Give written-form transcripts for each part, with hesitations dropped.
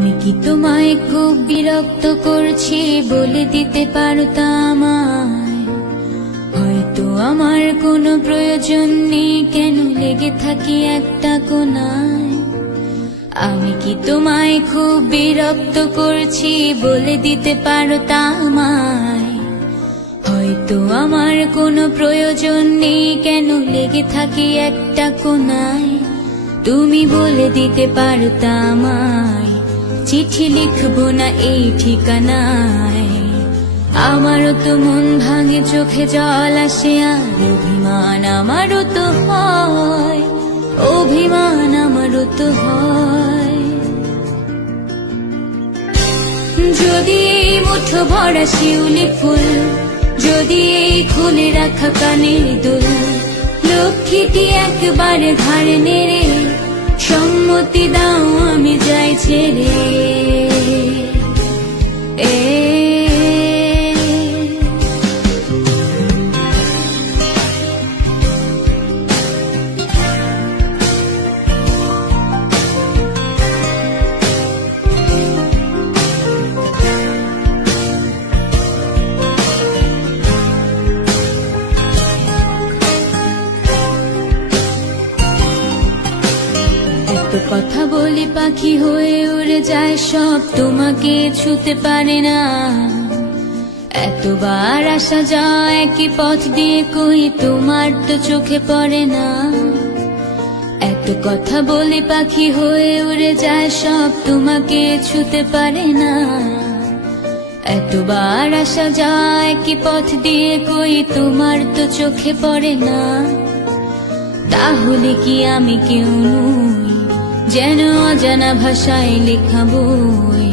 আমি কি তোমায় খুব বিরক্ত করছি বলে দিতে পারতাম আমায়, হয়তো আমার কোনো প্রয়োজন নেই, কেন লেগে থাকি একটা কোণায়। আমি কি তোমায় খুব বিরক্ত করছি বলে দিতে পারতাম আমায়, হয়তো আমার কোনো প্রয়োজন নেই, কেন লেগে থাকি একটা কোণায়। তুমি বলে দিতে পারতাম আমায় চিঠি লিখবো না এই ঠিকানায়। আমারও তো মন ভাঙে, চোখে জল আসে, আর অভিমান আমারও তো হয়, অভিমান আমারও তো হয়। যদি এই মুঠো ভরা শিউলি ফুল, যদি এই খুলে রাখা কানের দুল, লক্ষ্মীটি একবারে ধারে নেড়ে সম্মতি দাও আমি যাই ছেড়ে। কথা বলি পাখি হয়ে উড়ে যায় সব, তোমাকে ছুতে পারে না। এতবার আসা যায় একই পথ দিয়ে, কই তোমার তো চোখে পড়ে না। এত কথা বলি পাখি হয়ে উড়ে যায় সব, তোমাকে ছুতে পারে না। এতবার আসা যায় একই পথ দিয়ে, কই তোমার তো চোখে পড়ে না। তাহলে কি আমি কেউ নই, যেন অজানা ভাষায় লেখা বই?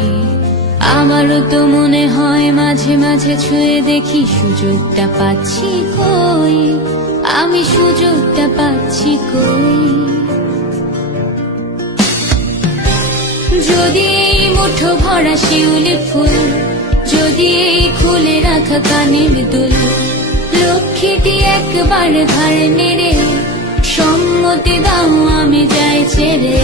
আমারও তো মনে হয় মাঝে মাঝে ছুঁয়ে দেখি সুযোগটা পাচ্ছি কই, আমি সুযোগটা পাচ্ছি কই। যদি এই মুঠো ভরা শিউলি ফুল, যদি এই খুলে রাখা কানের দুল, লক্ষ্মীটি একবার ধার নেড়ে সম্মতি দাও আমি যাই ছেড়ে।